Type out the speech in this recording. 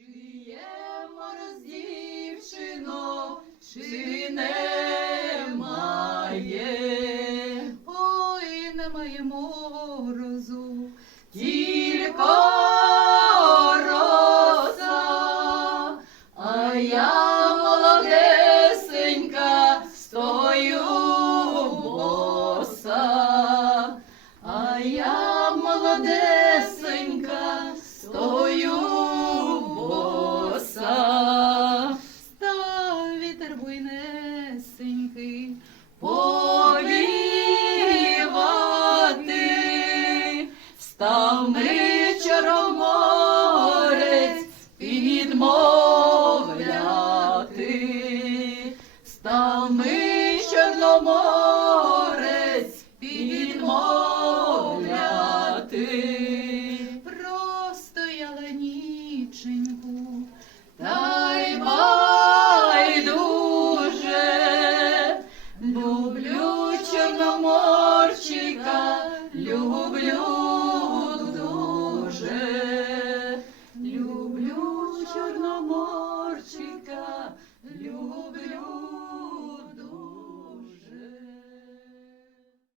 Чи є мороз, чи немає? Ой, немає морозу, тільки а я молодесенька стою боса, а я молодесенька повівати, став ми чороморець підмовляти, став ми чорноморець чорноморчика,